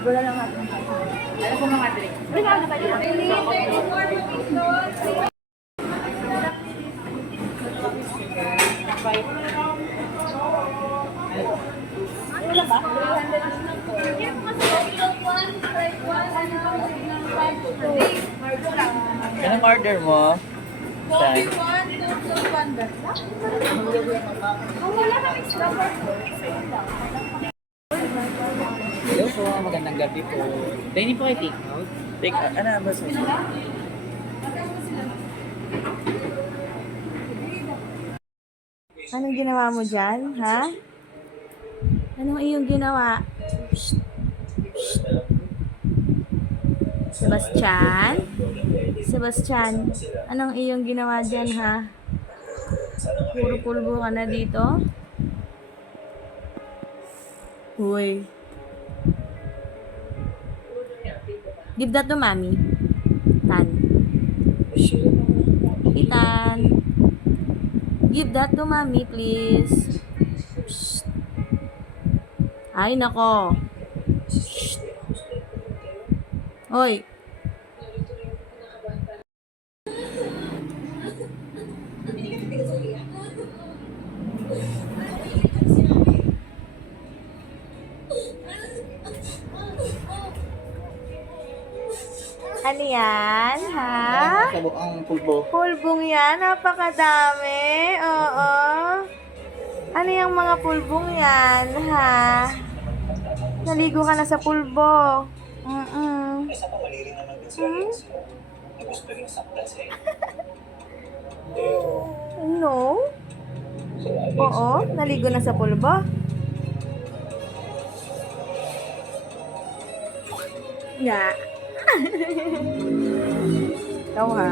Wala lang natin. Ano po mga drink? Wala na kayo. Wala ba? 300. Anong order mo? Saan? Hello po, magandang gabi po. Dahil po kayo take out? Take out? Ano ba sa inyo? Anong ginawa mo dyan, ha? Anong iyong ginawa? Shh. Shh. Sebastian? Sebastian, anong iyong ginawa dyan, ha? Puro pulbo ka na dito? Uy. Give that to mommy. Tan. Itan. Give that to mommy, please. Shh. Ay, nako. Shh. Hoy. Ano yan, ha? Ang pulbo. Pulbong yan, napakadami. Oo. Ano yung mga pulbong yan, ha? Naligo ka na sa pulbo. Hmm? No? Oo, naligo na sa pulbo. Nga. Ikaw ha?